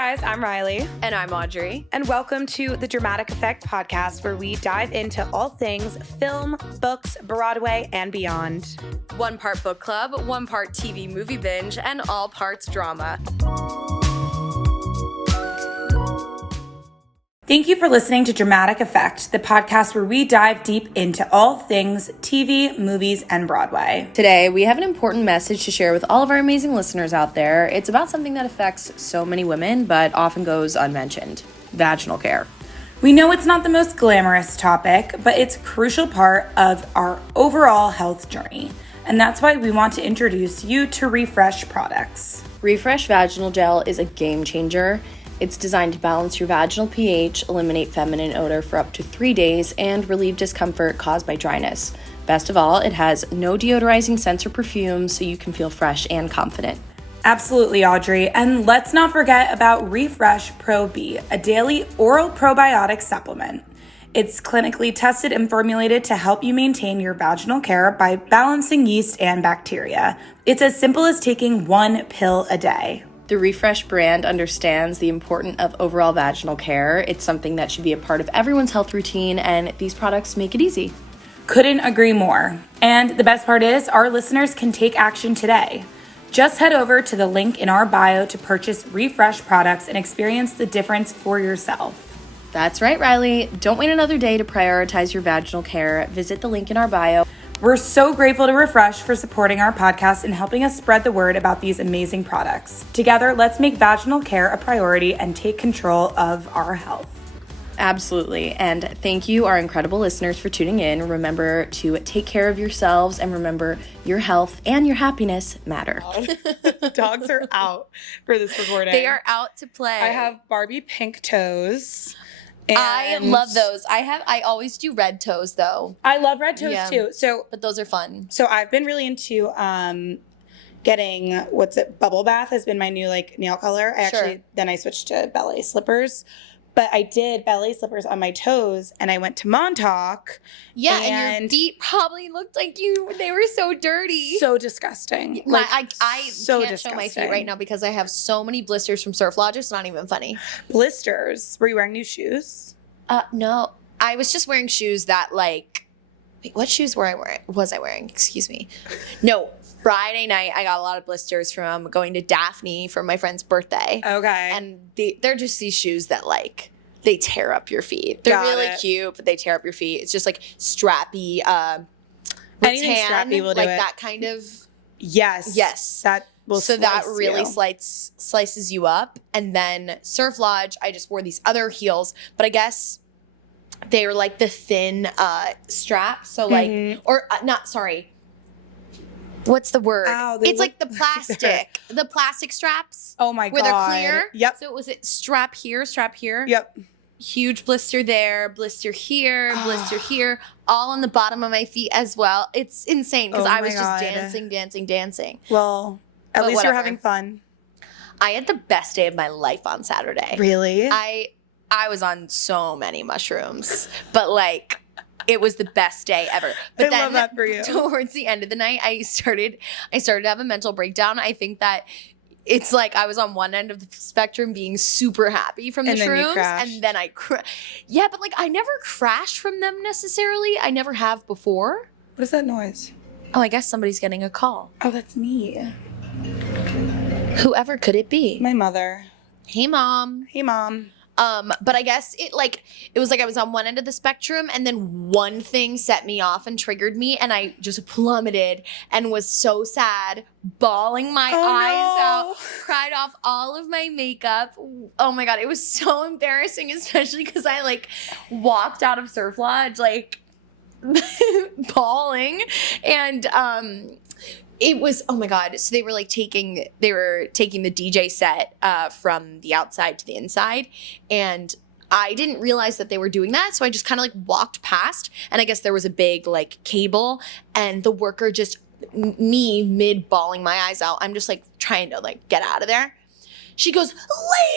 guys, I'm Riley. And I'm Audrey. And welcome to the Dramatic Effect podcast, where we dive into all things film, books, Broadway, and beyond. 1 part book club, 1 part TV movie binge, and all parts drama. Thank you for listening to Dramatic Effect, the podcast where we dive deep into all things TV, movies, and Broadway. Today, we have an important message to share with all of our amazing listeners out there. It's about something that affects so many women, but often goes unmentioned: vaginal care. We know it's not the most glamorous topic, but it's a crucial part of our overall health journey. And that's why we want to introduce you to Refresh products. Refresh Vaginal Gel is a game changer. It's designed to balance your vaginal pH, eliminate feminine odor for up to 3 days, and relieve discomfort caused by dryness. Best of all, it has no deodorizing scents or perfumes, so you can feel fresh and confident. Absolutely, Audrey. And let's not forget about Refresh Pro B, a daily oral probiotic supplement. It's clinically tested and formulated to help you maintain your vaginal care by balancing yeast and bacteria. It's as simple as taking 1 pill a day. The Refresh brand understands the importance of overall vaginal care. It's something that should be a part of everyone's health routine, and these products make it easy. Couldn't agree more. And the best part is, our listeners can take action today. Just head over to the link in our bio to purchase Refresh products and experience the difference for yourself. That's right, Riley. Don't wait another day to prioritize your vaginal care. Visit the link in our bio. We're so grateful to Refresh for supporting our podcast and helping us spread the word about these amazing products. Together, let's make vaginal care a priority and take control of our health. Absolutely. And thank you, our incredible listeners, for tuning in. Remember to take care of yourselves, and remember, your health and your happiness matter. Dogs are out for this recording. They are out to play. I have Barbie pink toes. I love those. I always do red toes though. I love red toes too. But those are fun. So I've been really into getting bubble bath has been my new nail color. Then I switched to ballet slippers. But I did ballet slippers on my toes, and I went to Montauk. Yeah, and your feet probably looked like they were so dirty. So disgusting. I can't show my feet right now because I have so many blisters from Surf Lodge. It's not even funny. Blisters? Were you wearing new shoes? No. I was just wearing shoes that wait, what shoes was I wearing? Excuse me. No. Friday night, I got a lot of blisters from going to Daphne for my friend's birthday. Okay. And they're just these shoes that, they tear up your feet. They're really cute, but they tear up your feet. It's just, strappy, anything rattan, strappy will do it. That kind of... Yes. That will slice that really you. Slices you up. And then Surf Lodge, I just wore these other heels, but I guess... they were the thin strap. So what's the word? Ow, it's the plastic straps. Oh my God. Where they're clear. Yep. So was it strap here? Yep. Huge blister there, blister here, blister here, all on the bottom of my feet as well. It's insane because I was just dancing. Well, at least you're having fun. I had the best day of my life on Saturday. Really? I was on so many mushrooms, but it was the best day ever. But I love that for you. Towards the end of the night, I started to have a mental breakdown. I think that it's I was on one end of the spectrum being super happy from the shrooms, and then I yeah, but I never crash from them necessarily. I never have before. What is that noise? Oh, I guess somebody's getting a call. Oh, that's me. Whoever could it be? My mother. Hey, Mom. Hey, Mom. But I guess it was I was on one end of the spectrum, and then one thing set me off and triggered me, and I just plummeted and was so sad, bawling my eyes out, cried off all of my makeup. Oh my God, it was so embarrassing, especially because I walked out of Surf Lodge bawling, and it was, oh my God. So they were taking the DJ set from the outside to the inside. And I didn't realize that they were doing that. So I just kind of walked past, and I guess there was a big cable, and the worker just, me mid bawling my eyes out. I'm just trying to get out of there. She goes,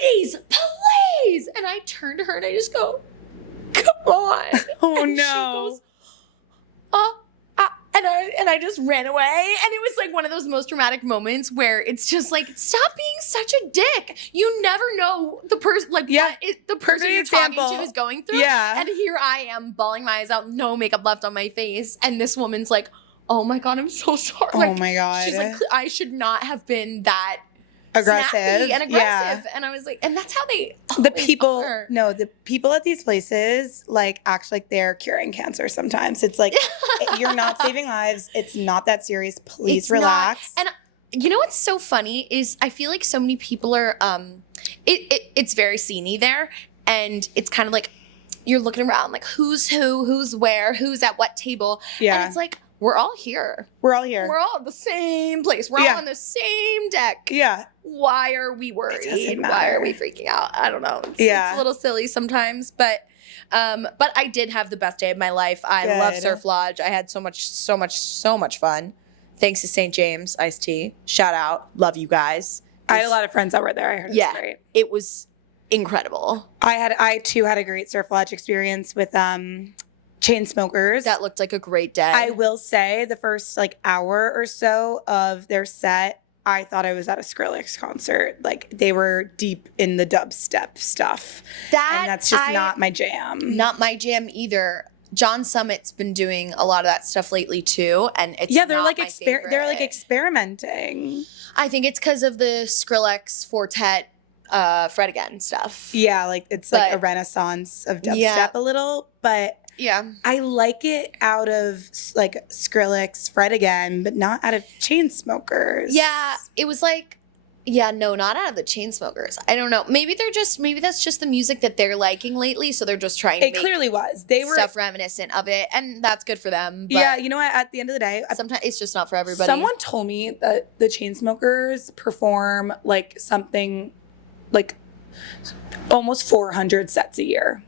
"Ladies, please." And I turn to her and I just go, "Come on." Oh, and no. She goes, And I just ran away. And it was like one of those most dramatic moments where it's just like, stop being such a dick. You never know the person, like the person you're talking to is going through. Yeah. And here I am bawling my eyes out, no makeup left on my face. And this woman's like, oh my God, I'm so sorry. Oh my God. She's like, I should not have been that aggressive snappy and aggressive. Yeah. And I was like, and that's how they the people are. No, the people at these places like act like they're curing cancer sometimes. It's like you're not saving lives. It's not that serious. Please relax. And you know what's so funny is I feel like so many people are it's very sceney there, and it's kind of like you're looking around like who's who, who's where, who's at what table. Yeah. And it's like we're all here. We're all here. We're all at the same place. We're all on the same deck. Yeah. Why are we worried? It doesn't matter. Why are we freaking out? I don't know. It's a little silly sometimes, but I did have the best day of my life. I love Surf Lodge. I had so much fun. Thanks to St. James Iced Tea. Shout out. Love you guys. I had a lot of friends that were there. I heard it was great. It was incredible. I too had a great Surf Lodge experience with chain smokers. That looked like a great day. I will say the first like hour or so of their set, I thought I was at a Skrillex concert. Like they were deep in the dubstep stuff. And that's just not my jam. Not my jam either. John Summit's been doing a lot of that stuff lately too, and it's they're not like my favorite. They're like experimenting. I think it's because of the Skrillex Fortet Fred Again stuff. Yeah, like it's like a renaissance of dubstep a little, but yeah, I like it out of like Skrillex, Fred Again, but not out of Chainsmokers. Yeah, it was like, no, not out of the Chainsmokers. I don't know. Maybe that's just the music that they're liking lately, so they're just trying to make clearly was. They were stuff reminiscent of it, and that's good for them. But yeah, you know what? At the end of the day, sometimes it's just not for everybody. Someone told me that the Chainsmokers perform like something like almost 400 sets a year.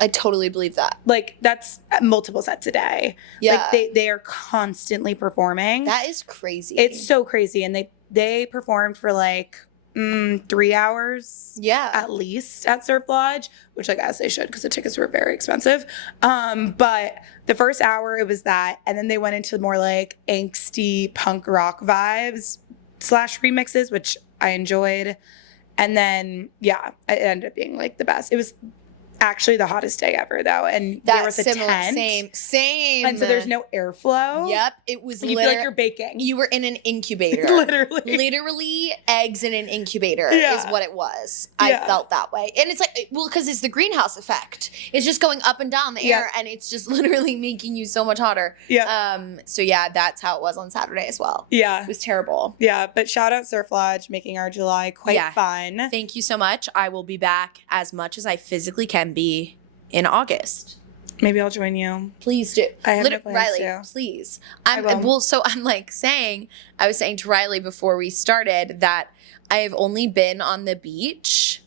I totally believe that. Like that's multiple sets a day. Yeah. Like they are constantly performing. That is crazy. It's so crazy. And they performed for like 3 hours at least at Surf Lodge, which like as they should because the tickets were very expensive. But the first hour it was that, and then they went into more like angsty punk rock vibes / remixes, which I enjoyed. And then it ended up being like the best. It was actually the hottest day ever though, and there was a tent. Same. And so there's no airflow. Yep, it was. You feel like you're baking. You were in an incubator. Literally eggs in an incubator is what it was. I felt that way, and it's like because it's the greenhouse effect. It's just going up and down the air, and it's just literally making you so much hotter. Yeah. So that's how it was on Saturday as well. Yeah, it was terrible. Yeah, but shout out Surf Lodge, making our July quite fun. Thank you so much. I will be back as much as I physically can be in August. Maybe I'll join you. Please do. I have no plans Riley, to. please. I was saying to Riley before we started that I have only been on the beach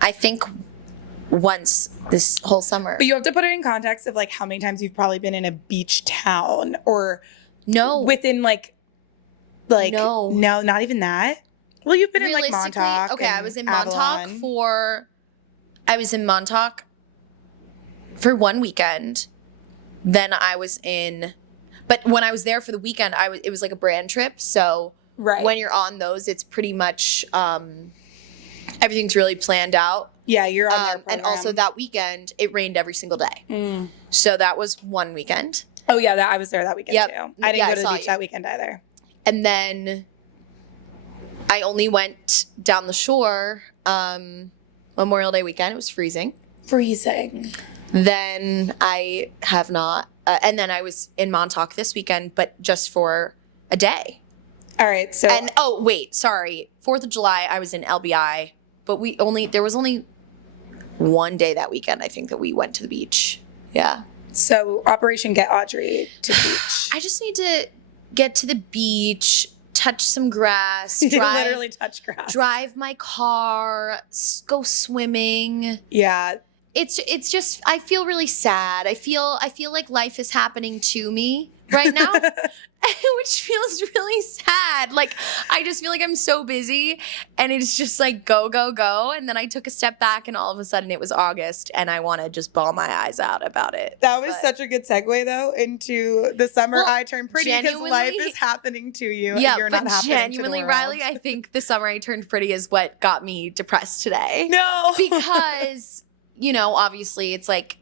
I think once this whole summer. But you have to put it in context of like how many times you've probably been in a beach town or within like no, not even that. Well, you've been in like Montauk. Okay, I was in Montauk for one weekend. Then I was but when I was there for the weekend, it was like a brand trip. So when you're on those, it's pretty much everything's really planned out. Yeah, you're on their program. And also that weekend, it rained every single day. So that was one weekend. Oh yeah, I was there that weekend too. I didn't go to the beach that weekend either. And then I only went down the shore Memorial Day weekend. It was freezing. Then I have not. And then I was in Montauk this weekend, but just for a day. All right. So. And 4th of July, I was in LBI, but there was only one day that weekend, I think, that we went to the beach. Yeah. So Operation Get Audrey to beach. I just need to get to the beach, touch some grass, literally touch grass, drive my car, go swimming. Yeah. It's just I feel really sad. I feel like life is happening to me right now, which feels really sad. Like, I just feel like I'm so busy and it's just like go, go, go. And then I took a step back and all of a sudden it was August and I want to just bawl my eyes out about it. That was such a good segue, though, into the summer I turned pretty because life is happening to you and you're not happening genuinely, to the world. Riley, I think the summer I turned pretty is what got me depressed today. No. Because, you know, obviously it's like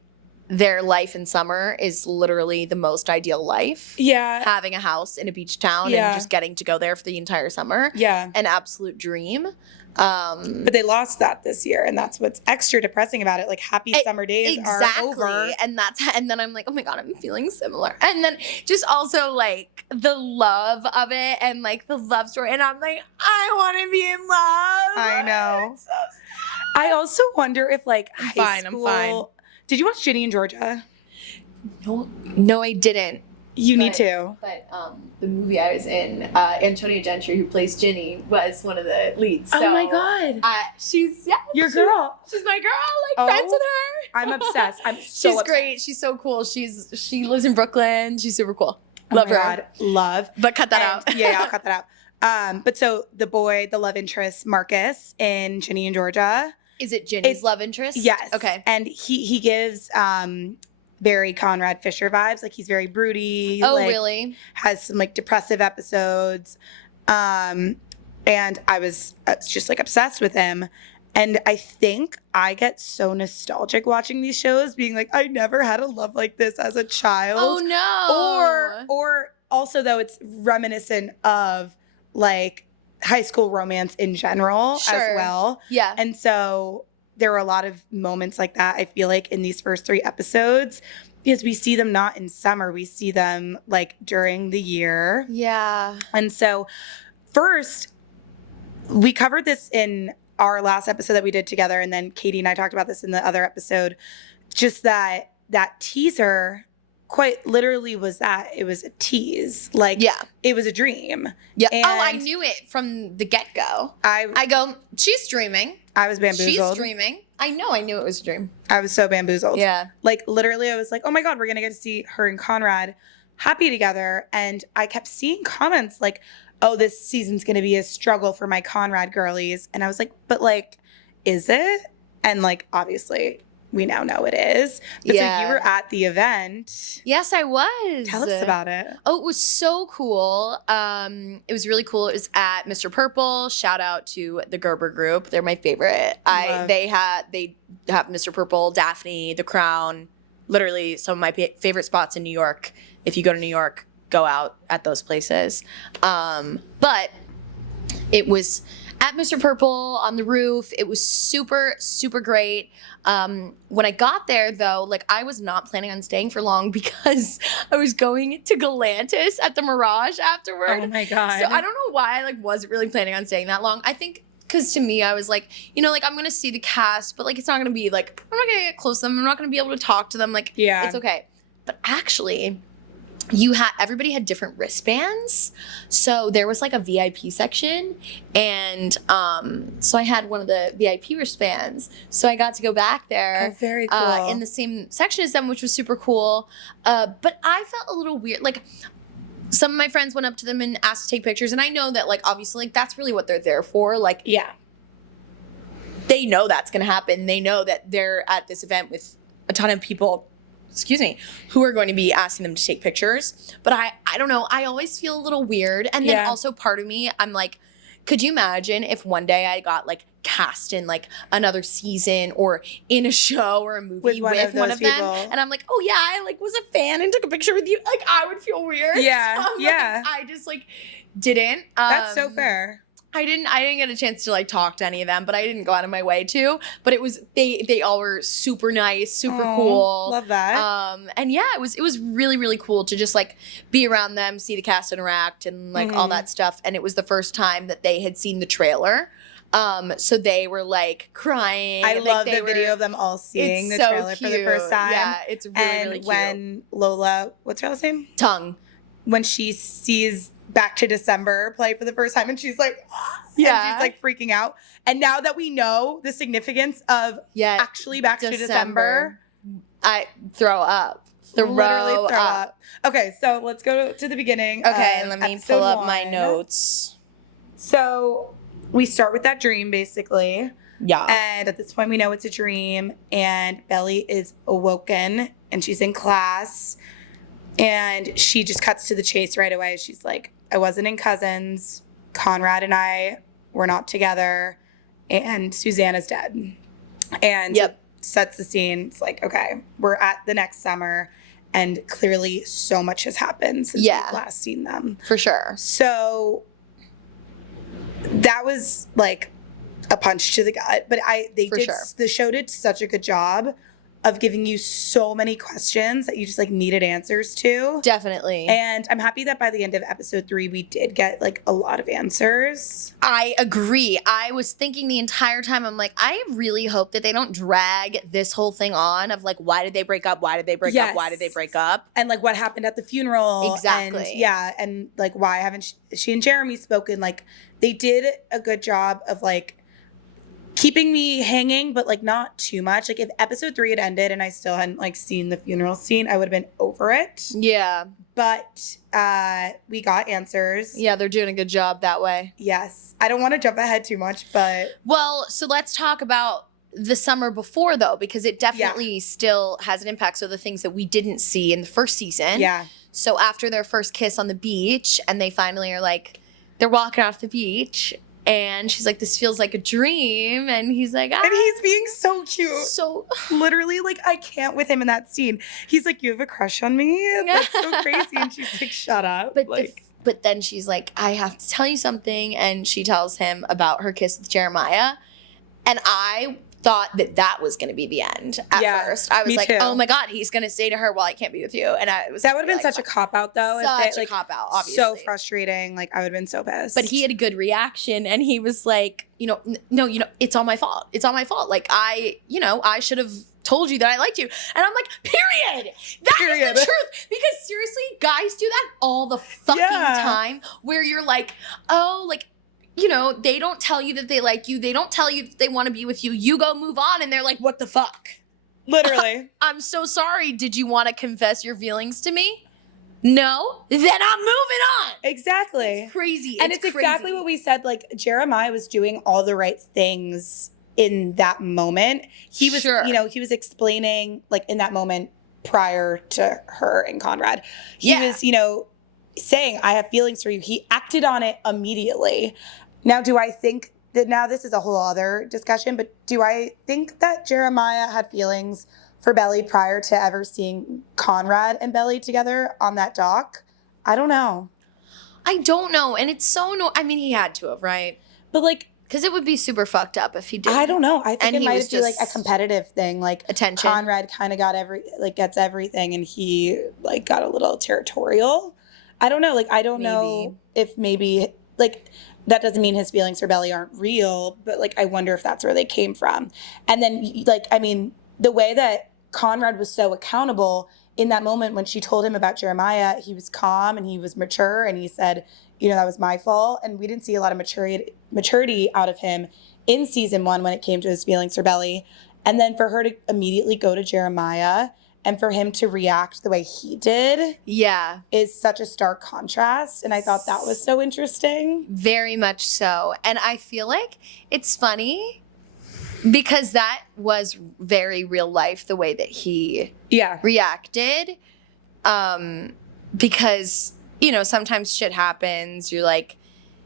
their life in summer is literally the most ideal life. Yeah. Having a house in a beach town and just getting to go there for the entire summer. Yeah. An absolute dream. But they lost that this year, and that's what's extra depressing about it. Like, happy summer days are over. And then I'm like, oh my God, I'm feeling similar. And then just also like the love of it and like the love story. And I'm like, I want to be in love. I know. It's so sad. I also wonder if like high school. I'm fine. Did you watch Ginny and Georgia? No, I didn't. You need to. But the movie I was in, Antonia Gentry, who plays Ginny, was one of the leads. So, oh my God. She's your girl. She's my girl. Like friends with her. I'm obsessed. I'm so She's obsessed. great. She's so cool. She lives in Brooklyn. She's super cool. Oh Love my her. God. Love. But cut that out. Yeah, I'll cut that out. But so the boy, the love interest, Marcus in Ginny and Georgia. Is it Ginny's love interest? Yes. Okay. And he gives very Conrad Fisher vibes. Like he's very broody. Oh, like, really? Has some like depressive episodes. And I was just like obsessed with him. And I think I get so nostalgic watching these shows, being like, I never had a love like this as a child. Oh no. Or also though it's reminiscent of like high school romance in general as well. Yeah. And so there were a lot of moments like that, I feel like, in these first 3 episodes, because we see them not in summer, we see them like during the year. Yeah. And so first, we covered this in our last episode that we did together, and then Katie and I talked about this in the other episode, just that teaser quite literally was that it was a tease. Like, it was a dream. Yeah. And I knew it from the get-go. I go, she's dreaming. I was bamboozled. She's dreaming. I knew it was a dream. I was so bamboozled. Yeah. Like, literally, I was like, oh my God, we're going to get to see her and Conrad happy together. And I kept seeing comments like, oh, this season's going to be a struggle for my Conrad girlies. And I was like, but like, is it? And like, obviously, we now know it is. But so you were at the event. Yes, I was. Tell us about it. Oh, it was so cool. It was really cool. It was at Mr. Purple. Shout out to the Gerber group. They're my favorite. They have Mr. Purple, Daphne, The Crown, literally some of my favorite spots in New York. If you go to New York, go out at those places. But it was at Mr. Purple on the roof. It was super, super great. When I got there, though, like I was not planning on staying for long because I was going to Galantis at the Mirage afterward. Oh my God. So I don't know why I like wasn't really planning on staying that long. I think because to me, I was like, you know, like I'm gonna see the cast, but like it's not gonna be like I'm not gonna get close to them. I'm not gonna be able to talk to them. Like, it's okay. But actually, everybody had different wristbands. So there was like a VIP section. And so I had one of the VIP wristbands. So I got to go back there. Oh, very cool. In the same section as them, which was super cool. But I felt a little weird. Like some of my friends went up to them and asked to take pictures. And I know that like obviously like that's really what they're there for. Like, they know that's gonna happen. They know that they're at this event with a ton of people who are going to be asking them to take pictures. But I don't know. I always feel a little weird. And then also part of me, I'm like, could you imagine if one day I got like cast in like another season or in a show or a movie with one of them? And I'm like, oh yeah, I like was a fan and took a picture with you. Like I would feel weird. Yeah. So I just like didn't. That's so fair. I didn't get a chance to like talk to any of them, but I didn't go out of my way to. But it was they all were super nice, super cool. Love that. And yeah, it was really, really cool to just like be around them, see the cast interact and like all that stuff. And it was the first time that they had seen the trailer. So they were like crying. I love the video of them all seeing the trailer for the first time. Yeah, it's really cute. When Lola, what's her last name? Tongue. When she sees Back to December play for the first time and she's like, and she's like freaking out. And now that we know the significance of actually Back to December, I throw up. throw up. Okay, so let's go to the beginning. Okay, let me pull up my notes. So we start with that dream, basically. Yeah. And at this point, we know it's a dream. And Belly is awoken, and she's in class. And she just cuts to the chase right away. She's like, I wasn't in Cousins. Conrad and I were not together. And Susanna's dead. And sets the scene. It's like, okay, we're at the next summer. And clearly so much has happened since we've last seen them. For sure. So that was like a punch to the gut. But the show did such a good job of giving you so many questions that you just like needed answers to. Definitely. And I'm happy that by the end of episode 3, we did get like a lot of answers. I agree. I was thinking the entire time, I'm like, I really hope that they don't drag this whole thing on of like, why did they break up? Why did they break up? Why did they break up? And like what happened at the funeral. Exactly. And like why haven't she and Jeremy spoken? Like they did a good job of like keeping me hanging, but like not too much. Like if episode 3 had ended and I still hadn't like seen the funeral scene, I would have been over it. Yeah. But we got answers. Yeah, they're doing a good job that way. Yes. I don't want to jump ahead too much, but. Well, so let's talk about the summer before though, because it definitely still has an impact. So the things that we didn't see in the first season. Yeah. So after their first kiss on the beach and they finally are like, they're walking off the beach. And she's like, this feels like a dream. And he's like, And he's being so cute. So literally, like, I can't with him in that scene. He's like, you have a crush on me? That's so crazy. And she's like, shut up. But then she's like, I have to tell you something. And she tells him about her kiss with Jeremiah. And I thought that was going to be the end at first. I was like, oh my God, he's going to say to her, well, I can't be with you. And that would have been such a cop-out though. Such a cop-out, obviously. So frustrating. Like I would have been so pissed. But he had a good reaction and he was like, no, it's all my fault. It's all my fault. Like I should have told you that I liked you. And I'm like, period. That is the truth. Because seriously, guys do that all the fucking time where you're like, oh, like, they don't tell you that they like you. They don't tell you that they want to be with you. You go move on and they're like, what the fuck? Literally. I'm so sorry. Did you want to confess your feelings to me? No? Then I'm moving on. Exactly. It's crazy. And it's exactly what we said. Like Jeremiah was doing all the right things in that moment. He was, he was explaining like in that moment prior to her and Conrad. He was, saying, I have feelings for you. He acted on it immediately. Now, do I think that this is a whole other discussion, but do I think that Jeremiah had feelings for Belly prior to ever seeing Conrad and Belly together on that dock? I don't know. I don't know. And it's so he had to have, right? But like, because it would be super fucked up if he did. I don't know. I think it might be like a competitive thing. Like attention. Conrad kind of gets everything and he like got a little territorial. I don't know. Like, I don't know if maybe like that doesn't mean his feelings for Belly aren't real, but like, I wonder if that's where they came from. And then like, the way that Conrad was so accountable in that moment when she told him about Jeremiah, he was calm and he was mature and he said, that was my fault. And we didn't see a lot of maturity out of him in season 1 when it came to his feelings for Belly. And then for her to immediately go to Jeremiah and for him to react the way he did is such a stark contrast. And I thought that was so interesting. Very much so. And I feel like it's funny because that was very real life, the way that he reacted. Because, sometimes shit happens. You're like,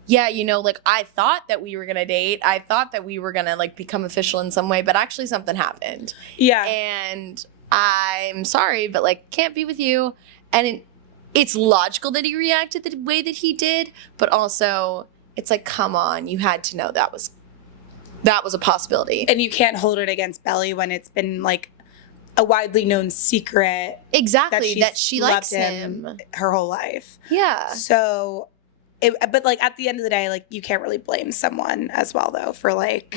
like I thought that we were going to date. I thought that we were going to like become official in some way, but actually something happened. Yeah. And I'm sorry, but like can't be with you. And it's logical that he reacted the way that he did, but also it's like, come on, you had to know that was a possibility. And you can't hold it against Belly when it's been like a widely known secret. Exactly, that she likes him her whole life. Yeah. So, but like at the end of the day, like you can't really blame someone as well though for like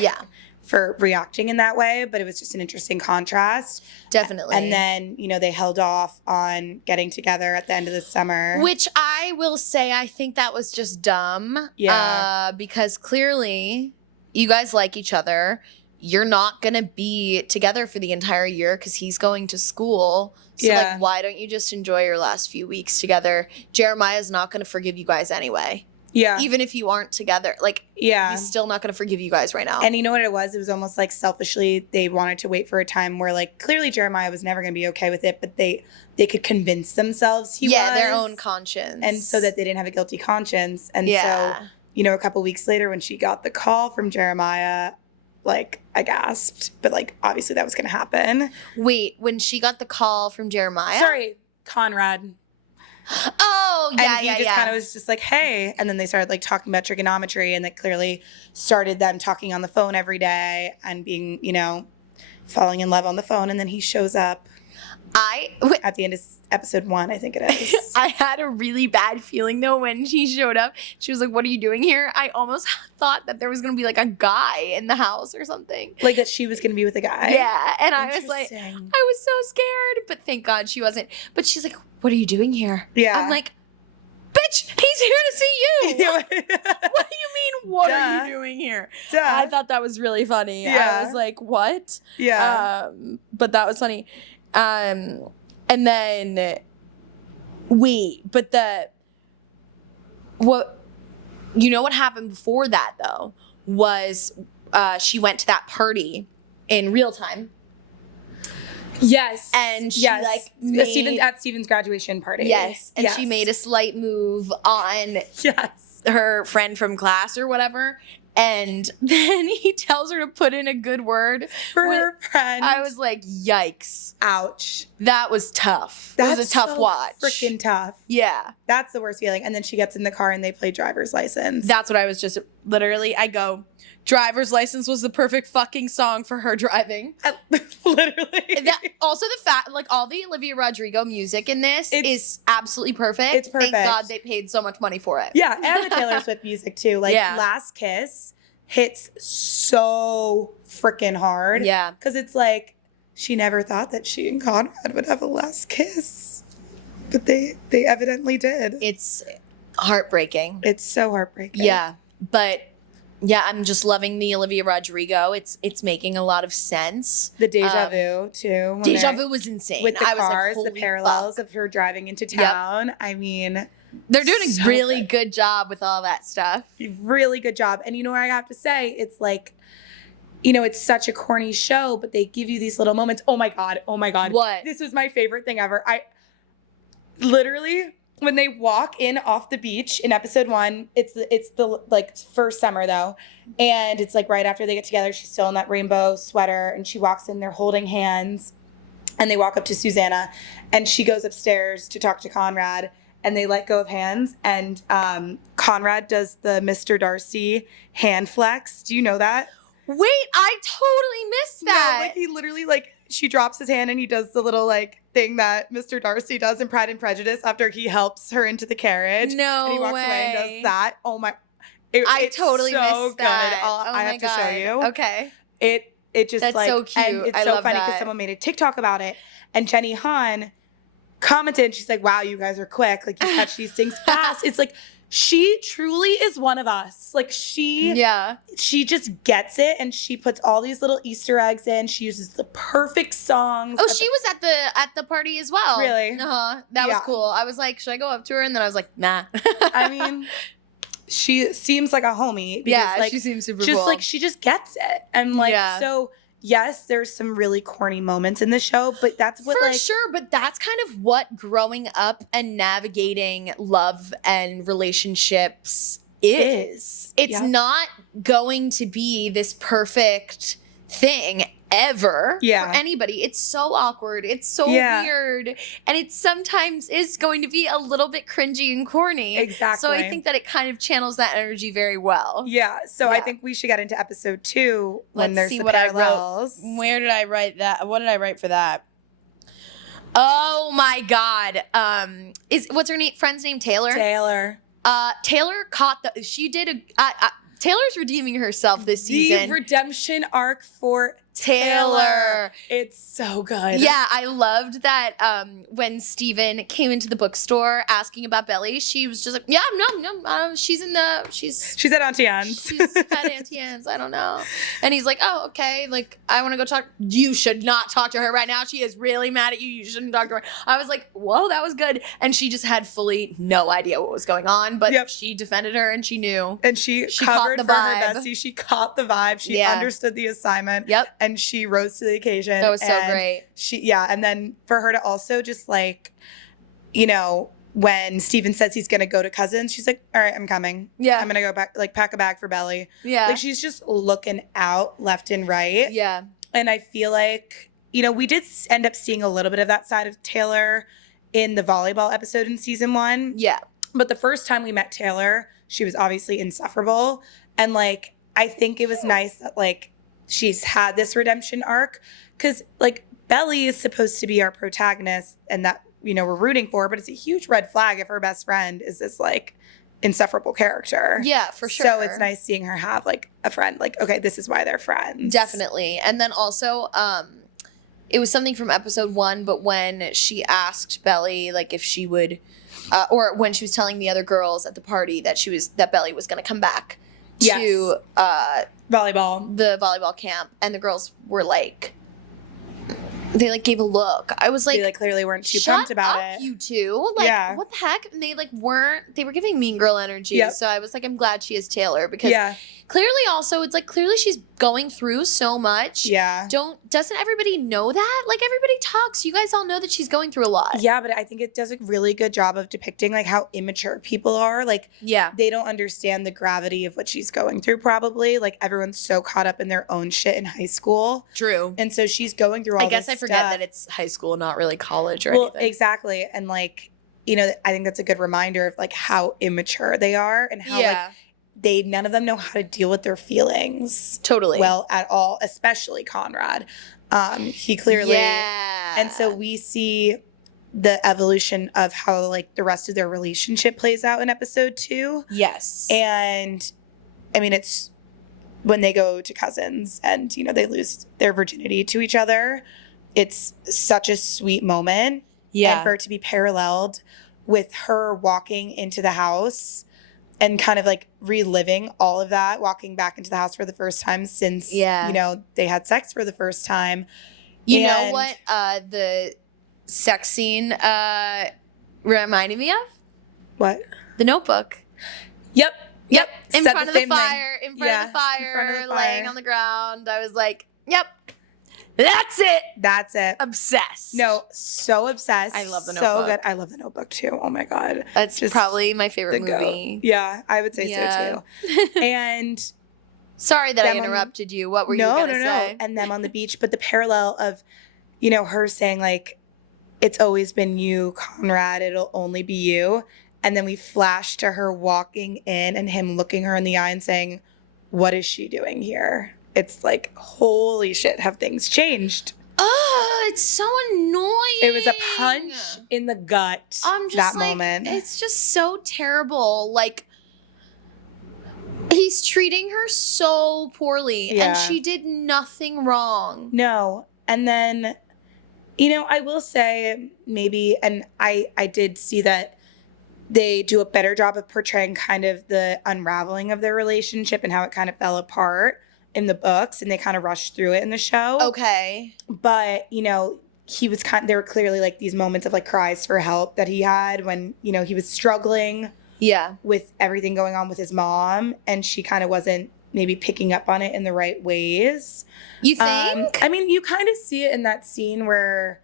for reacting in that way. But it was just an interesting contrast. Definitely. And then they held off on getting together at the end of the summer, which I will say I think that was just dumb. Yeah. Because clearly you guys like each other. you're not going to be together for the entire year because he's going to school. So, like, why don't you just enjoy your last few weeks together? Jeremiah's not going to forgive you guys anyway. Yeah. Even if you aren't together. Like, he's still not going to forgive you guys right now. And you know what it was? It was almost like selfishly they wanted to wait for a time where, like, clearly Jeremiah was never going to be okay with it, but they could convince themselves he was. Yeah, their own conscience. And so that they didn't have a guilty conscience. And so, you know, a couple weeks later when she got the call from Jeremiah, like, I gasped. But, like, obviously that was going to happen. Wait, when she got the call from Jeremiah? Sorry, Conrad. Oh, yeah, and he just kind of was just like, hey. And then they started, like, talking about trigonometry, and that clearly started them talking on the phone every day and being, you know, falling in love on the phone. And then he shows up at the end of episode 1, I think it is. I had a really bad feeling, though, when she showed up. She was like, what are you doing here? I almost thought that there was going to be, like, a guy in the house or something. Like that she was going to be with a guy? Yeah. And I was like, I was so scared. But thank God she wasn't. But she's like, what are you doing here? Yeah. I'm like, bitch, he's here to see you. What do you mean, what are you doing here? Duh. I thought that was really funny. Yeah. I was like, what? Yeah. But that was funny. And then, you know what happened before that, though, was she went to that party in real time. Yes. And she like made, at Steven's graduation party. Yes. And she made a slight move on her friend from class or whatever. And then he tells her to put in a good word for her friend. I was like, yikes. Ouch. That was tough. That was a tough watch. Freaking tough. Yeah. That's the worst feeling. And then she gets in the car and they play driver's license. That's what I was just literally, I go, driver's license was the perfect fucking song for her driving. Literally. Also the fact, like, all the Olivia Rodrigo music in this is absolutely perfect. It's perfect. Thank God they paid so much money for it. Yeah, and the Taylor Swift music too. Like, Last Kiss hits so freaking hard. Yeah. Because it's like, she never thought that she and Conrad would have a last kiss. But they evidently did. It's heartbreaking. It's so heartbreaking. Yeah. But yeah, I'm just loving the Olivia Rodrigo. It's making a lot of sense. The deja vu too. Deja vu was insane. With the I cars, was like, the parallels of her driving into town. Yep. I mean, they're doing a really good job with all that stuff. Really good job. And you know what I have to say? It's like, you know, it's such a corny show, but they give you these little moments. Oh my God. Oh my God. What? This was my favorite thing ever. I literally, when they walk in off the beach in episode 1, it's the like first summer though. And it's like right after they get together, she's still in that rainbow sweater and she walks in, they're holding hands and they walk up to Susanna and she goes upstairs to talk to Conrad and they let go of hands and Conrad does the Mr. Darcy hand flex. Do you know that? Wait, I totally missed that. No, like he literally like she drops his hand and he does the little like thing that Mr. Darcy does in Pride and Prejudice after he helps her into the carriage. No and he walks way. away and does that. Oh my! I totally missed that. I have to show you. Okay. It just That's like so cute. And it's I so love funny that. because someone made a TikTok about it and Jenny Han commented and she's like, "Wow, you guys are quick. Like you catch these things fast." It's like she truly is one of us. Like she just gets it and she puts all these little Easter eggs in. She uses the perfect songs. Oh, she was at the party as well. Really? That was cool. I was like, should I go up to her? And then I was like, nah. I mean, she seems like a homie. Because, like, she seems super just cool. like she just gets it. And like so yes, there's some really corny moments in the show, but that's what for sure. But that's kind of what growing up and navigating love and relationships is. It's not going to be this perfect thing ever for anybody. It's so awkward. It's so weird. And it sometimes is going to be a little bit cringy and corny. Exactly. So I think that it kind of channels that energy very well. Yeah. So I think we should get into episode 2 when there's the parallels. Where did I write that? What did I write for that? Oh my God. What's her friend's name? Taylor? Taylor she did Taylor's redeeming herself this season. The redemption arc for Taylor. It's so good. Yeah, I loved that when Steven came into the bookstore asking about Belly, she was just like, yeah, no, she's She's at Auntie Anne's. She's at Auntie Anne's, I don't know. And he's like, oh, okay, like, I want to go talk. You should not talk to her right now. She is really mad at you. You shouldn't talk to her. I was like, whoa, that was good. And she just had fully no idea what was going on, but she defended her and she knew. And she covered for her bestie. She caught the vibe. She understood the assignment. Yep. And she rose to the occasion. That was so great. And then for her to also just like, you know, when Steven says he's going to go to Cousins, she's like, all right, I'm coming. Yeah. I'm going to go back, like pack a bag for Belly. Yeah. Like she's just looking out left and right. Yeah. And I feel like, you know, we did end up seeing a little bit of that side of Taylor in the volleyball episode in season 1. Yeah. But the first time we met Taylor, she was obviously insufferable. And like, I think it was nice that like, she's had this redemption arc because like Belly is supposed to be our protagonist and that, you know, we're rooting for, but it's a huge red flag if her best friend is this like insufferable character. Yeah, for sure. So it's nice seeing her have like a friend, like, okay, this is why they're friends. Definitely. And then also, it was something from episode 1, but when she asked Belly, like if she would, or when she was telling the other girls at the party that Belly was going to come back to the volleyball camp, and the girls were like, they like gave a look. I was like, they like clearly weren't too pumped about it. You two, like what the heck? And they like weren't. They were giving mean girl energy. Yep. So I was like, I'm glad she is Taylor because clearly also it's like clearly she's going through so much. Yeah. Doesn't everybody know that? Like everybody talks. You guys all know that she's going through a lot. Yeah, but I think it does a really good job of depicting like how immature people are. Like they don't understand the gravity of what she's going through probably. Like everyone's so caught up in their own shit in high school. True. And so she's going through all this stuff. I forget that it's high school, not really college or anything. Well, exactly. And like, you know, I think that's a good reminder of like how immature they are and how like none of them know how to deal with their feelings well at all, especially Conrad. He clearly and so we see the evolution of how like the rest of their relationship plays out in episode 2. Yes. And I mean, it's when they go to Cousins and, you know, they lose their virginity to each other. It's such a sweet moment. Yeah. And for it to be paralleled with her walking into the house and kind of like reliving all of that, walking back into the house for the first time since, you know, they had sex for the first time. You know what the sex scene reminded me of? What? The Notebook. Yep. In front of the fire, laying on the ground. I was like, yep. That's it. Obsessed. No, so obsessed. I love The Notebook. So good. I love The Notebook too. Oh my God. That's just probably my favorite movie. Yeah, I would say so too. And sorry that I interrupted you. What were you going to say? And them on the beach. But the parallel of, you know, her saying like, it's always been you, Conrad. It'll only be you. And then we flash to her walking in and him looking her in the eye and saying, what is she doing here? It's like, holy shit, have things changed? Oh, it's so annoying. It was a punch in the gut. I'm just that moment. It's just so terrible. Like, he's treating her so poorly, and she did nothing wrong. No. And then, you know, I will say maybe, and I did see that they do a better job of portraying kind of the unraveling of their relationship and how it kind of fell apart in the books, and they kind of rushed through it in the show. Okay. But, you know, there were clearly like these moments of like cries for help that he had when, you know, he was struggling with everything going on with his mom, and she kind of wasn't maybe picking up on it in the right ways. You think? I mean, you kind of see it in that scene where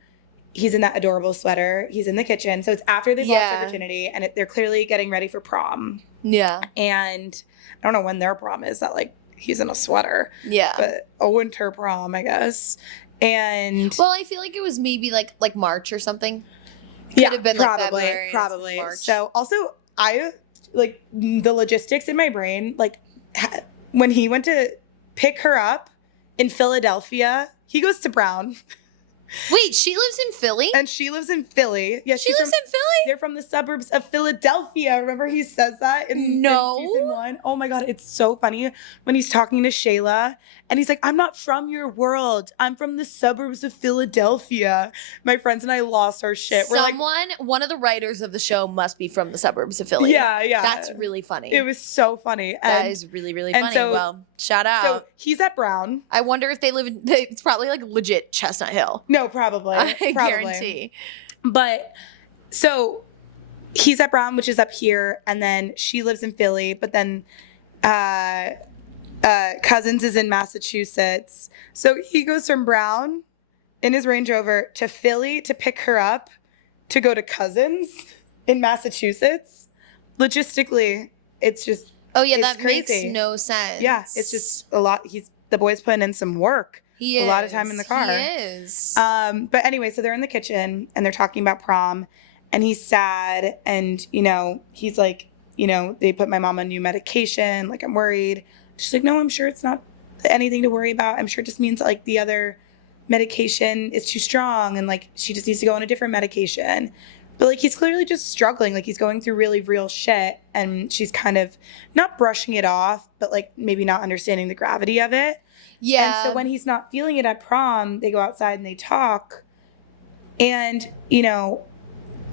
he's in that adorable sweater. He's in the kitchen. So it's after they've lost their virginity, and they're clearly getting ready for prom. Yeah. And I don't know when their prom is, that like he's in a sweater. Yeah. But a winter prom, I guess. And well, I feel like it was maybe like March or something. Could have been probably, like February, probably. March. So also I like the logistics in my brain, like when he went to pick her up in Philadelphia, he goes to Brown. Wait, she lives in Philly? And she lives in Philly. Yeah, she lives in Philly? They're from the suburbs of Philadelphia. Remember he says that in season 1? Oh my God, it's so funny when he's talking to Shayla And he's like, I'm not from your world. I'm from the suburbs of Philadelphia. My friends and I lost our shit. One of the writers of the show must be from the suburbs of Philly. Yeah. That's really funny. It was so funny. That is really, really funny. So, well, shout out. So he's at Brown. I wonder if they live in, it's probably like legit Chestnut Hill. No, probably. I guarantee. But so he's at Brown, which is up here, and then she lives in Philly, but then Cousins is in Massachusetts. So he goes from Brown in his Range Rover to Philly to pick her up to go to Cousins in Massachusetts. Logistically, it's just that crazy. makes no sense. Yeah, it's just a lot. The boy's putting in some work. He is. A lot of time in the car. He is. But anyway, so they're in the kitchen and they're talking about prom, and he's sad, and he's like, they put my mom on new medication. Like, I'm worried. She's like, no, I'm sure it's not anything to worry about. I'm sure it just means that, like, the other medication is too strong, and like she just needs to go on a different medication. But like he's clearly just struggling. Like he's going through really real shit, and she's kind of not brushing it off, but like maybe not understanding the gravity of it. Yeah. And so when he's not feeling it at prom, they go outside and they talk. And,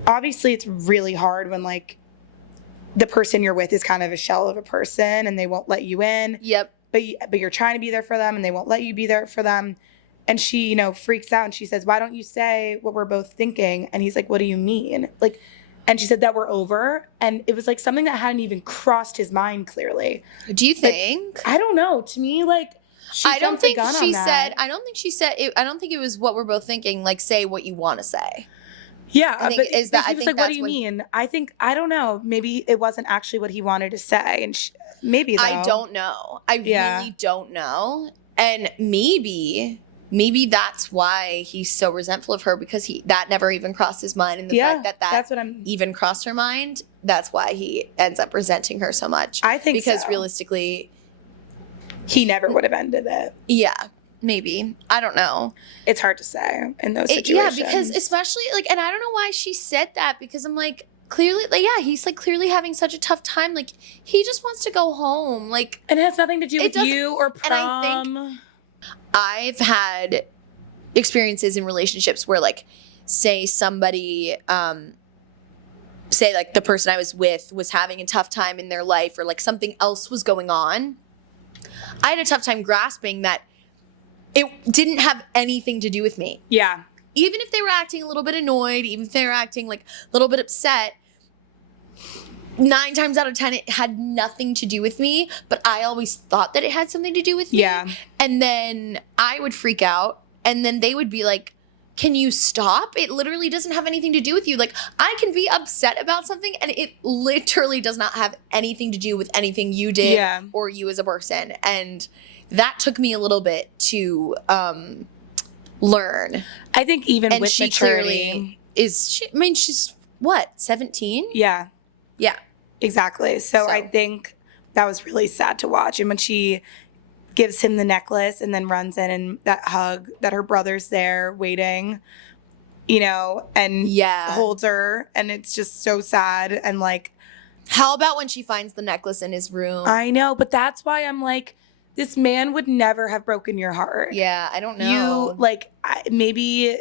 obviously it's really hard when like the person you're with is kind of a shell of a person and they won't let you in. Yep. But you're trying to be there for them and they won't let you be there for them. And she, freaks out and she says, why don't you say what we're both thinking? And he's like, what do you mean? Like, and she said that we're over. And it was like something that hadn't even crossed his mind clearly. Do you think? I don't know. To me, like, I don't think she said it. I don't think it was what we're both thinking. Like, say what you want to say. Yeah, I think, he was like, what do you mean? I don't know. Maybe it wasn't actually what he wanted to say. And maybe, though. I don't know. I really don't know. And maybe that's why he's so resentful of her, because that never even crossed his mind. And the fact that that's what even crossed her mind, that's why he ends up resenting her so much. I think because so. Realistically, he never would have ended it. Yeah. Maybe. I don't know. It's hard to say in those situations. Yeah, because especially, like, and I don't know why she said that, because I'm like, clearly, like, yeah, he's like clearly having such a tough time. Like, he just wants to go home. Like, and it has nothing to do with you or prom. And I think I've had experiences in relationships where, like, say somebody, say like the person I was with was having a tough time in their life, or like something else was going on. I had a tough time grasping that it didn't have anything to do with me. Yeah. Even if they were acting a little bit annoyed, even if they were acting like a little bit upset, 9 times out of 10, it had nothing to do with me, but I always thought that it had something to do with me. Yeah. And then I would freak out, and then they would be like, can you stop? It literally doesn't have anything to do with you. Like, I can be upset about something, and it literally does not have anything to do with anything you did or you as a person. And that took me a little bit to learn. I think even and with she maturity. She's what, 17? Yeah. Yeah. Exactly. So I think that was really sad to watch. And when she gives him the necklace and then runs in, and that hug that her brother's there waiting, and holds her, and it's just so sad. And like, how about when she finds the necklace in his room? I know, but that's why I'm like, this man would never have broken your heart. Yeah, I don't know. Maybe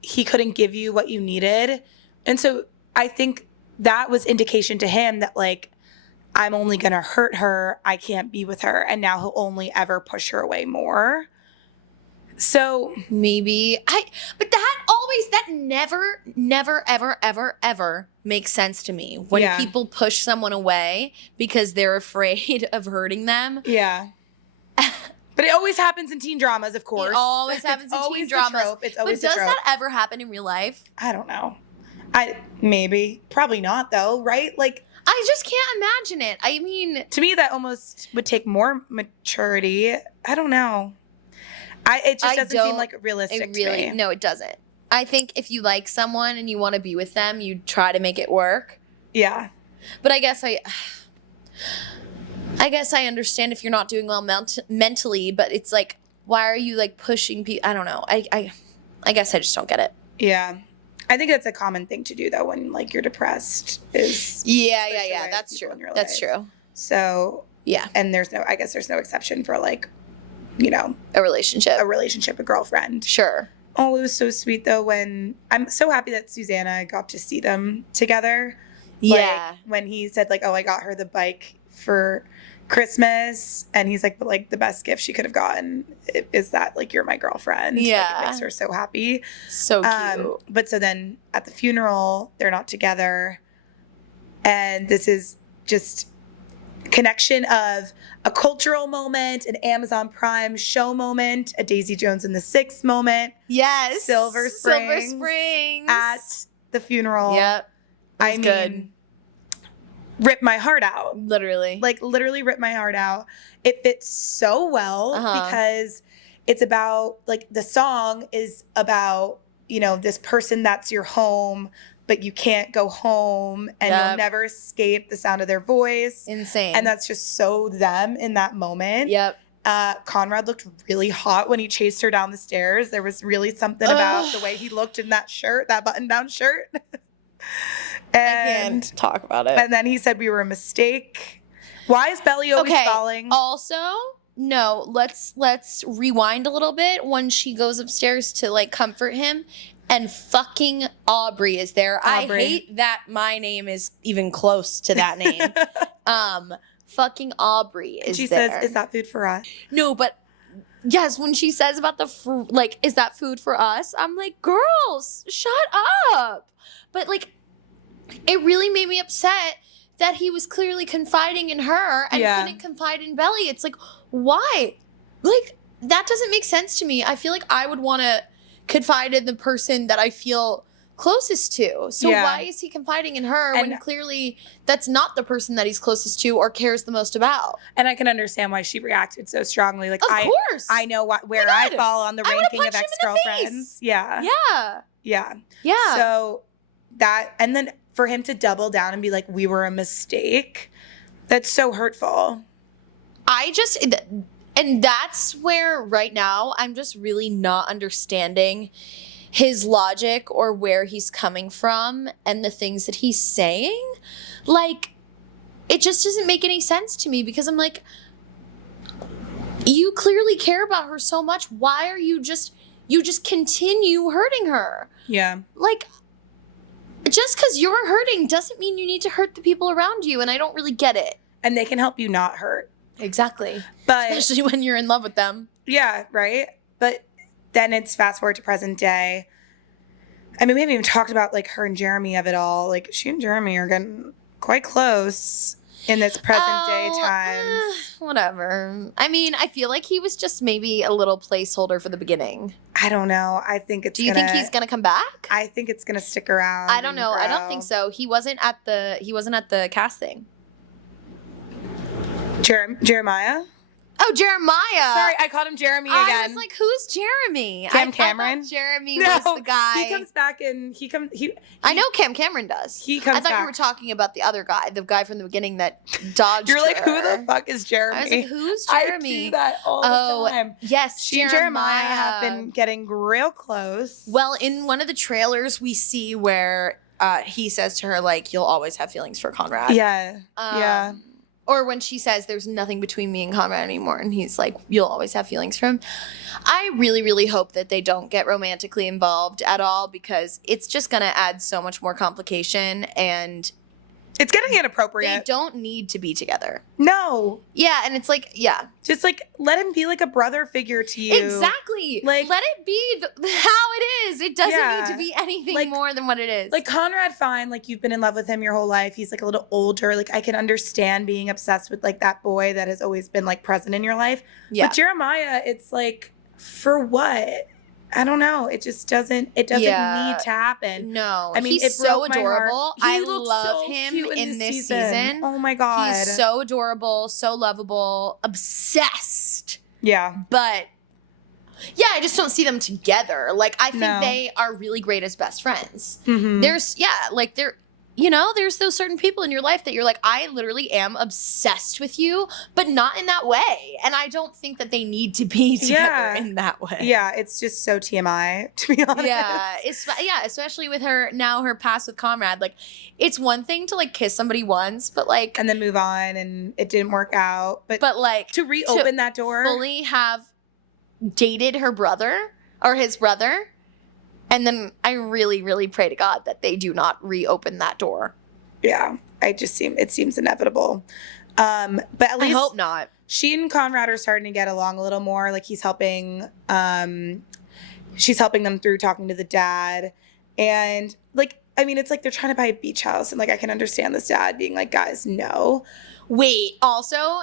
he couldn't give you what you needed. And so I think that was indication to him that, like, I'm only going to hurt her. I can't be with her. And now he'll only ever push her away more. So maybe but that never, ever, ever, ever makes sense to me. When people push someone away because they're afraid of hurting them. Yeah. But it always happens in teen dramas, of course. It always happens in teen dramas. It's always but does that ever happen in real life? I don't know. Maybe. Probably not, though, right? Like, I just can't imagine it. I mean, to me, that almost would take more maturity. I don't know. It just doesn't seem like realistic to me. No, it doesn't. I think if you like someone and you want to be with them, you try to make it work. Yeah. But I guess I understand if you're not doing well mentally, but it's like, why are you like pushing people? I don't know. I guess I just don't get it. Yeah. I think that's a common thing to do, though, when like you're depressed. Yeah. That's true. That's true. So yeah, and there's no exception for like you know, A relationship. a girlfriend. Sure. Oh, it was so sweet though when I'm so happy that Susanna got to see them together. Yeah. Like, when he said like, "Oh, I got her the bike for Christmas," and he's like, "But like the best gift she could have gotten is that like you're my girlfriend." Yeah. Like, it makes her so happy. So cute. But so then at the funeral, they're not together, and this is just connection of a cultural moment, an Amazon Prime show moment, a Daisy Jones and the Six moment. Yes. Silver Springs at the funeral. Yep. I mean, good. Rip my heart out. Literally. Like, literally rip my heart out. It fits so well because it's about, like, the song is about, you know, this person that's your home, but you can't go home and you'll never escape the sound of their voice. Insane. And that's just so them in that moment. Yep. Conrad looked really hot when he chased her down the stairs. There was really something about the way he looked in that shirt, that button-down shirt. I can't talk about it. And then he said we were a mistake. Why is Belly always falling? Also, no, let's rewind a little bit when she goes upstairs to like comfort him and fucking Aubrey is there. Aubrey. I hate that my name is even close to that name. Fucking Aubrey is she there. says, "Is that food for us?" No, but yes, when she says about the like, "Is that food for us?" I'm like, girls, shut up. But like, it really made me upset that he was clearly confiding in her and couldn't confide in Belly. It's like, why? Like, that doesn't make sense to me. I feel like I would want to confide in the person that I feel closest to. So why is he confiding in her when clearly that's not the person that he's closest to or cares the most about? And I can understand why she reacted so strongly. Like, of course. I know where I fall on the ranking of ex-girlfriends. Yeah. Yeah. Yeah. Yeah. So that, and then for him to double down and be like, "We were a mistake," that's so hurtful. And that's where right now I'm just really not understanding his logic or where he's coming from and the things that he's saying. Like, it just doesn't make any sense to me because I'm like, you clearly care about her so much. Why are you just continue hurting her? Yeah. Like, just because you're hurting doesn't mean you need to hurt the people around you, and I don't really get it. And they can help you not hurt. Exactly. But especially when you're in love with them. Yeah, right? But then it's fast forward to present day. I mean, we haven't even talked about, like, her and Jeremy of it all. Like, she and Jeremy are getting quite close in this present day times. Whatever. I mean, I feel like he was just maybe a little placeholder for the beginning. I don't know. I think it's Do you think he's gonna come back? I think it's gonna stick around. I don't know. I don't think so. He wasn't at the casting. Jeremiah? Oh, Jeremiah. Sorry, I called him Jeremy again. I was like, who's Jeremy? Cam Cameron? I thought Jeremy was the guy. He comes back and I know Cam Cameron does. He comes back. I thought you were talking about the other guy, the guy from the beginning that dodged You're like, her. who the fuck is Jeremy? I was like, who's Jeremy? I do that all the time. Yes, she and Jeremiah have been getting real close. Well, in one of the trailers, we see where he says to her, like, "You'll always have feelings for Conrad." Yeah. Yeah. Or when she says, "There's nothing between me and Conrad anymore," and he's like, "You'll always have feelings for him." I really, really hope that they don't get romantically involved at all because it's just going to add so much more complication and it's getting inappropriate. They don't need to be together. No. Yeah, and it's like, yeah. Just like let him be like a brother figure to you. Exactly. Like let it be how it is. It doesn't need to be anything more than what it is. Like Conrad, fine. Like you've been in love with him your whole life. He's like a little older. Like I can understand being obsessed with like that boy that has always been like present in your life. Yeah. But Jeremiah, it's like for what? I don't know. It just doesn't. It doesn't need to happen. No, I mean, he's so adorable. I love him in this season. Oh my god, he's so adorable, so lovable, obsessed. Yeah, but yeah, I just don't see them together. Like I think they are really great as best friends. Mm-hmm. There's there's those certain people in your life that you're like, I literally am obsessed with you, but not in that way. And I don't think that they need to be together in that way. Yeah, it's just so TMI, to be honest. Yeah, especially with her past with Conrad. Like, it's one thing to like kiss somebody once, but like, and then move on, and it didn't work out. But like to reopen that door, fully have dated her brother or his brother. And then I really, really pray to God that they do not reopen that door. Yeah, it seems inevitable. But at least I hope not. She and Conrad are starting to get along a little more. Like she's helping them through talking to the dad. And like, I mean, it's like they're trying to buy a beach house. And like, I can understand this dad being like, guys, no. Wait, also,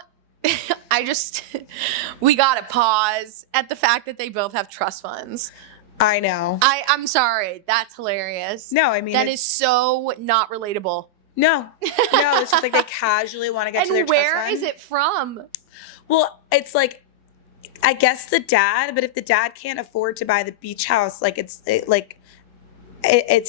we got to pause at the fact that they both have trust funds. I know. I'm sorry. That's hilarious. No, I mean. That is so not relatable. No, it's just like they casually want to get to their trust fund. And where is it from? Well, it's like, I guess the dad, but if the dad can't afford to buy the beach house, like it's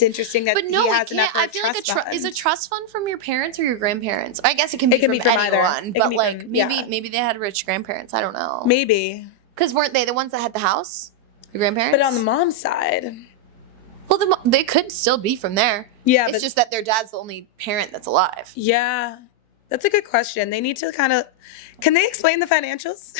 interesting that he has enough for a trust fund. Is a trust fund from your parents or your grandparents? I guess it can be from anyone, but like maybe they had rich grandparents. I don't know. Maybe. Because weren't they the ones that had the house? Your grandparents? But on the mom's side. Well, they could still be from there. Yeah, it's just that their dad's the only parent that's alive. Yeah. That's a good question. They need to can they explain the financials?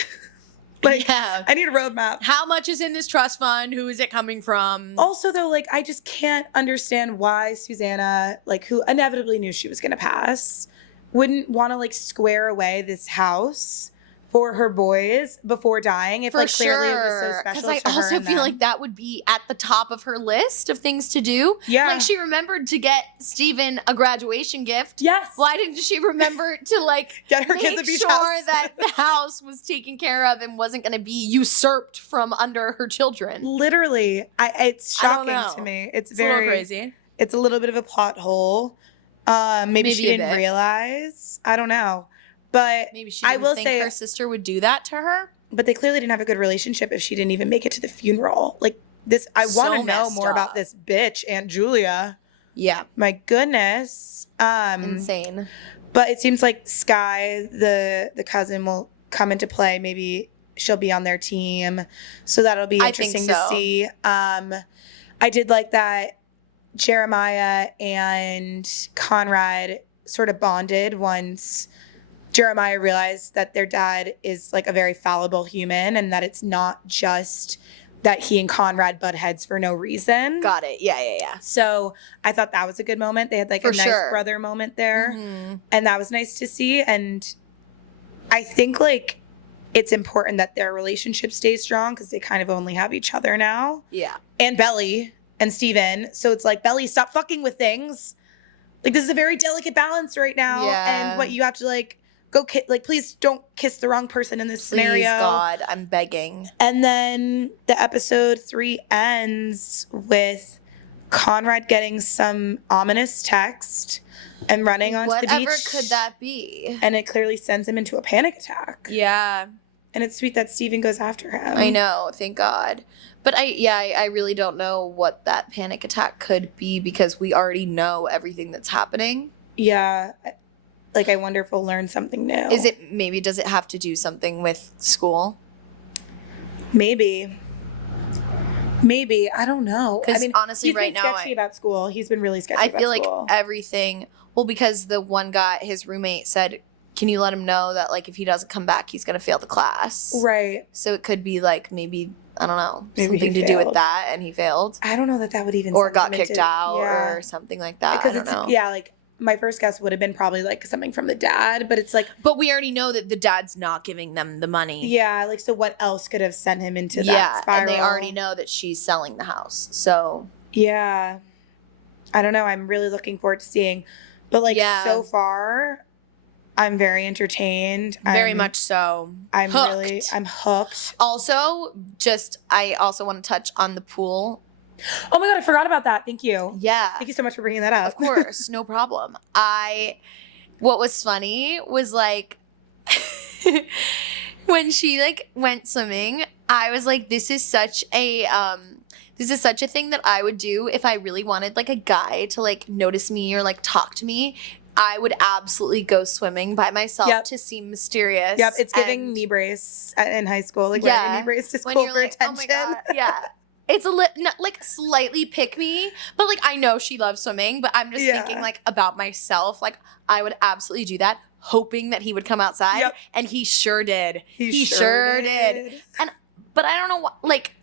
Yeah. I need a roadmap. How much is in this trust fund? Who is it coming from? Also, though, like, I just can't understand why Susanna, like, who inevitably knew she was going to pass, wouldn't want to, like, square away this house for her boys before dying. If, clearly it was so special to her. Because I also feel like that would be at the top of her list of things to do. Yeah. Like, she remembered to get Steven a graduation gift. Yes. Why didn't she remember to, like, get her kids a beach house? Make sure that the house was taken care of and wasn't going to be usurped from under her children? Literally. It's shocking to me. It's a little crazy. It's a little bit of a plot hole. Maybe she didn't realize. I don't know. But maybe she didn't think her sister would do that to her. But they clearly didn't have a good relationship if she didn't even make it to the funeral. Like this, I want to know more about this bitch, Aunt Julia. Yeah. My goodness. Insane. But it seems like Sky, the cousin, will come into play. Maybe she'll be on their team. So that'll be interesting to see. I did like that Jeremiah and Conrad sort of bonded once Jeremiah realized that their dad is like a very fallible human and that it's not just that he and Conrad butt heads for no reason. Got it. Yeah. So I thought that was a good moment. They had like a nice brother moment there. Mm-hmm. And that was nice to see. And I think like it's important that their relationship stays strong because they kind of only have each other now. Yeah. And Belly and Steven. So it's like, Belly, stop fucking with things. Like this is a very delicate balance right now. Yeah. And what you have to like, please don't kiss the wrong person in this scenario. Please, God, I'm begging. And then the episode 3 ends with Conrad getting some ominous text and running onto the beach. Whatever could that be? And it clearly sends him into a panic attack. Yeah. And it's sweet that Steven goes after him. I know, thank God. But I really don't know what that panic attack could be because we already know everything that's happening. Yeah. Like, I wonder if we'll learn something new. Does it have to do something with school? Maybe. I don't know. Because honestly, right now, he's been sketchy about school. He's been really sketchy about school. I feel like everything, because the one guy, his roommate said, can you let him know that, like, if he doesn't come back, he's going to fail the class? Right. So it could be, like, maybe, I don't know, something to do with that, and he failed. I don't know that would even... Or got kicked out or something like that. Because I don't know. Yeah, like... My first guess would have been probably like something from the dad, but it's like... But we already know that the dad's not giving them the money. Yeah, like so what else could have sent him into that spiral? And they already know that she's selling the house, so... Yeah. I don't know, I'm really looking forward to seeing. But like so far, I'm very entertained. Very much so. I'm hooked. Also, I also want to touch on the pool. Oh my God, I forgot about that. Thank you. Yeah. Thank you so much for bringing that up. Of course, no problem. What was funny was like, when she like went swimming, I was like, this is such a thing that I would do if I really wanted like a guy to like notice me or like talk to me. I would absolutely go swimming by myself to seem mysterious. Yep, it's giving knee brace in high school. Like wearing a knee brace to school for attention. Oh my God, yeah. It's like slightly pick me, but like I know she loves swimming, but I'm just thinking like about myself. Like I would absolutely do that, hoping that he would come outside, and he sure did. He sure did. And But I don't know what, like,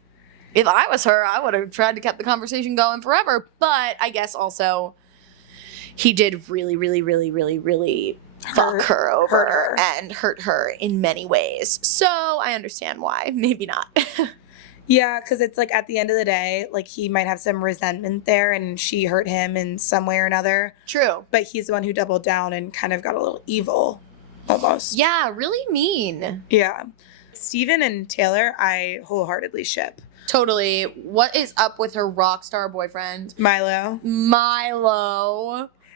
if I was her, I would have tried to keep the conversation going forever. But I guess also he did really, really, really, really, really fuck her over and hurt her in many ways. So I understand why. Maybe not. Yeah, because it's like at the end of the day, like he might have some resentment there and she hurt him in some way or another. True. But he's the one who doubled down and kind of got a little evil almost. Yeah, really mean. Yeah. Steven and Taylor, I wholeheartedly ship. Totally. What is up with her rock star boyfriend? Milo.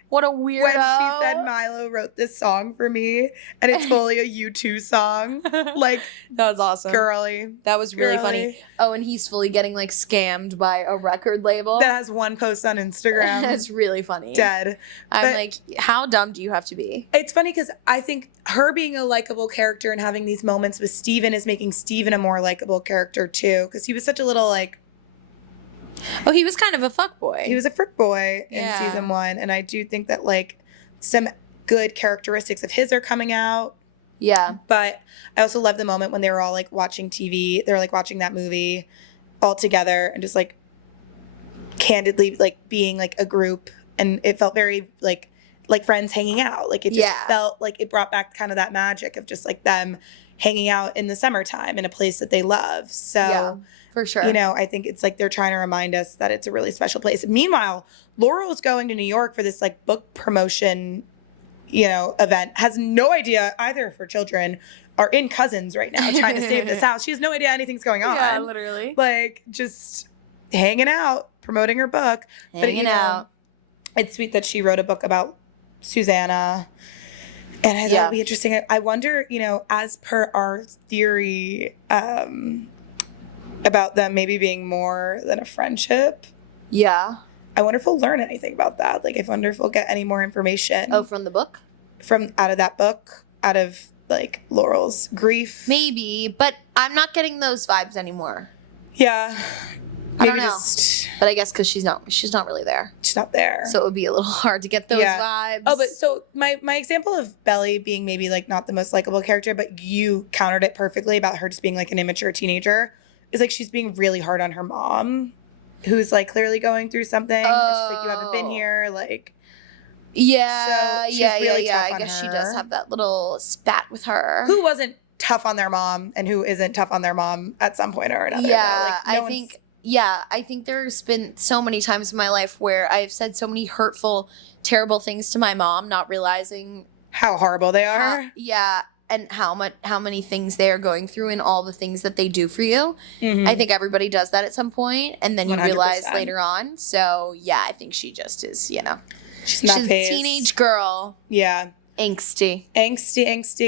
What a weirdo. When she said Milo wrote this song for me, and it's fully a U2 song. Like, that was awesome. Girly. That was really funny. Oh, and he's fully getting, like, scammed by a record label. That has one post on Instagram. That's really funny. Dead. I'm like, how dumb do you have to be? It's funny because I think her being a likable character and having these moments with Steven is making Steven a more likable character, too. Because he was such a little, like... Oh, he was kind of a fuckboy. He was a frick boy in season 1. And I do think that, like, some good characteristics of his are coming out. Yeah. But I also love the moment when they were all, like, watching TV. They were, like, watching that movie all together and just, like, candidly, like, being, like, a group. And it felt very, like friends hanging out. Like, it just felt like it brought back kind of that magic of just, like, them hanging out in the summertime in a place that they love. So... Yeah. For sure. You know, I think it's like they're trying to remind us that it's a really special place. Meanwhile, Laurel is going to New York for this like book promotion, you know, event. Has no idea either of her children are in Cousins right now trying to save this house. She has no idea anything's going on. Yeah, literally. Like just hanging out, promoting her book. Hanging out. It's sweet that she wrote a book about Susanna. And I thought it'd be interesting. I wonder, you know, as per our theory, about them maybe being more than a friendship. Yeah. I wonder if we'll learn anything about that. Like, I wonder if we'll get any more information. Oh, from the book? From out of that book, out of, like, Laurel's grief. Maybe, but I'm not getting those vibes anymore. Yeah. I don't know. But I guess because she's not really there. She's not there. So it would be a little hard to get those vibes. Oh, but so my example of Belly being maybe, like, not the most likable character, but you countered it perfectly about her just being, like, an immature teenager. Is like she's being really hard on her mom, who's like clearly going through something. Oh. She's like, you haven't been here, like. Yeah, so really tough I guess she does have that little spat with her. Who wasn't tough on their mom and who isn't tough on their mom at some point or another. Yeah, like, I think there's been so many times in my life where I've said so many hurtful, terrible things to my mom, not realizing how horrible they are. And how many things they are going through and all the things that they do for you. Mm-hmm. I think everybody does that at some point, and then you 100%. Realize later on. So yeah, I think she just is, you know, she's a teenage girl. Yeah, angsty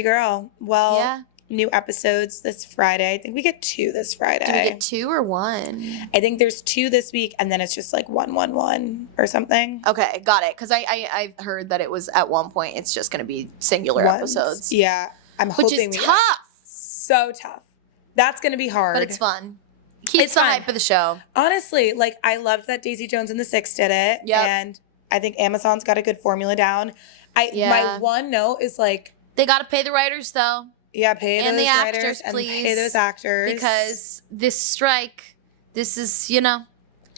girl. Well, new episodes this Friday. I think we get 2 this Friday. Do we get 2 or 1? I think there's 2 this week, and then it's just like 1 or something. Okay, got it. Because I've heard that it was at one point it's just going to be singular episodes. Yeah. I'm hoping which is tough. So tough. That's going to be hard. But it's fun. Keeps the hype of the show. Honestly, like, I loved that Daisy Jones and the Six did it. Yeah. And I think Amazon's got a good formula down. My one note is, like... They got to pay the writers, though. Yeah, pay those writers. Actors, and please. pay those actors. Because this strike, this is, you know...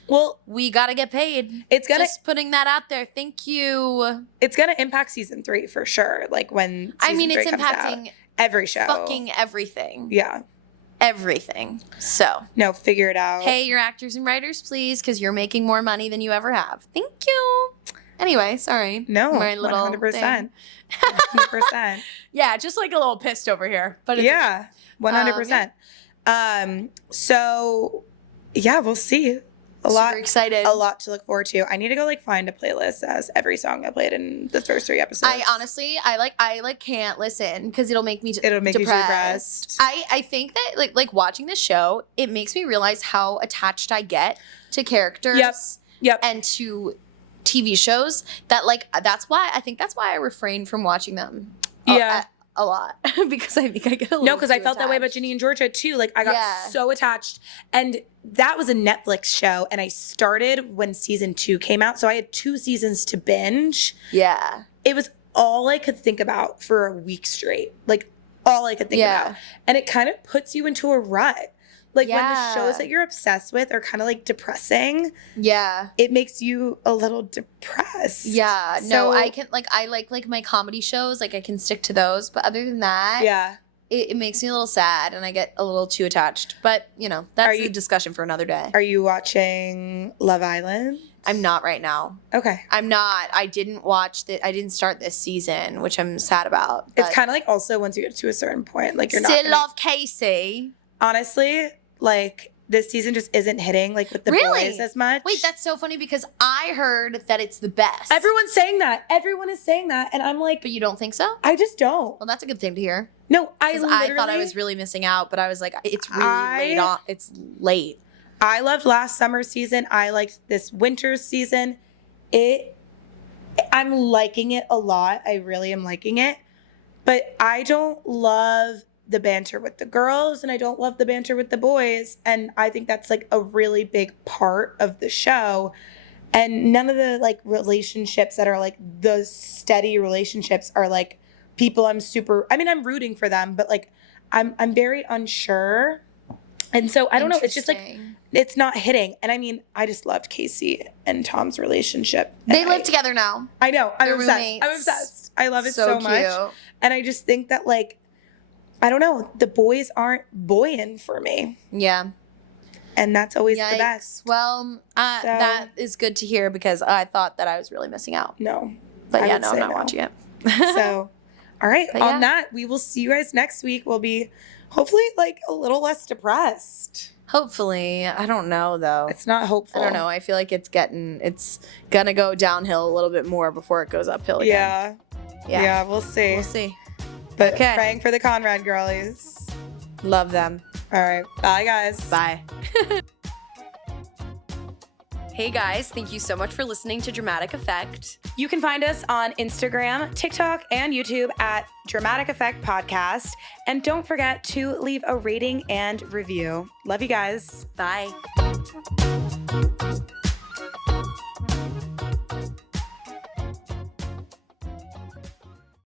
Well, we got to get paid. Just putting that out there. Thank you. It's going to impact season 3 for sure. Like when season 3 comes impacting out. Every show. Fucking everything. Yeah. Everything. So. No, figure it out. Pay your actors and writers, please, because you're making more money than you ever have. Thank you. Anyway, sorry. No, my little 100%. 100%. Yeah, just like a little pissed over here. But it's 100%. So, yeah, we'll see. Super excited. A lot to look forward to. I need to go like find a playlist that has every song I played in the first 3 episodes. I honestly, I can't listen because it'll make me it'll make depressed. You depressed. I think that like watching this show, it makes me realize how attached I get to characters. Yep. And to TV shows that like that's why I refrain from watching them. A lot because I think I get a little because I felt that way about Ginny and Georgia too. Like I got so attached, and that was a Netflix show, and I started when season 2 came out, so I had 2 seasons to binge. Yeah, it was all I could think about for a week straight, like all I could think about, and it kind of puts you into a rut. Like when the shows that you're obsessed with are kind of like depressing. Yeah. It makes you a little depressed. Yeah. So, No, I can I like my comedy shows. Like I can stick to those. But other than that, yeah. It makes me a little sad and I get a little too attached. But, that's a discussion for another day. Are you watching Love Island? I'm not right now. Okay. I'm not. I didn't start this season, which I'm sad about. It's kind of like also once you get to a certain point, like you're not. Still love Casey. Honestly, like this season just isn't hitting like with the boys as much. Wait, that's so funny because I heard that it's the best. Everyone's saying that. Everyone is saying that. And I'm like. But you don't think so? I just don't. Well, that's a good thing to hear. No, I thought I was really missing out, but I was like, it's really late on. It's late. I loved last summer's season. I liked this winter's season. I'm liking it a lot. I really am liking it. But I don't love the banter with the girls and I don't love the banter with the boys. And I think that's like a really big part of the show. And none of the like relationships that are like the steady relationships are like people I'm rooting for them, but like I'm very unsure. And so I don't know, it's just like it's not hitting. And I mean, I just loved Casey and Tom's relationship. They live together now. I know. They're roommates. I'm obsessed. I love it so much. Cute. And I just think that like I don't know, the boys aren't boying for me. Yeah. And that's always the best. Well, that is good to hear because I thought that I was really missing out. No. But I'm not watching it. So, all right. On that, we will see you guys next week. We'll be hopefully like a little less depressed. Hopefully. I don't know though. It's not hopeful. I don't know. I feel like it's gonna go downhill a little bit more before it goes uphill again. Yeah, we'll see. We'll see. But praying for the Conrad girlies. Love them. All right. Bye, guys. Bye. Hey guys, thank you so much for listening to Dramatic Effect. You can find us on Instagram, TikTok, and YouTube at Dramatic Effect Podcast. And don't forget to leave a rating and review. Love you guys. Bye.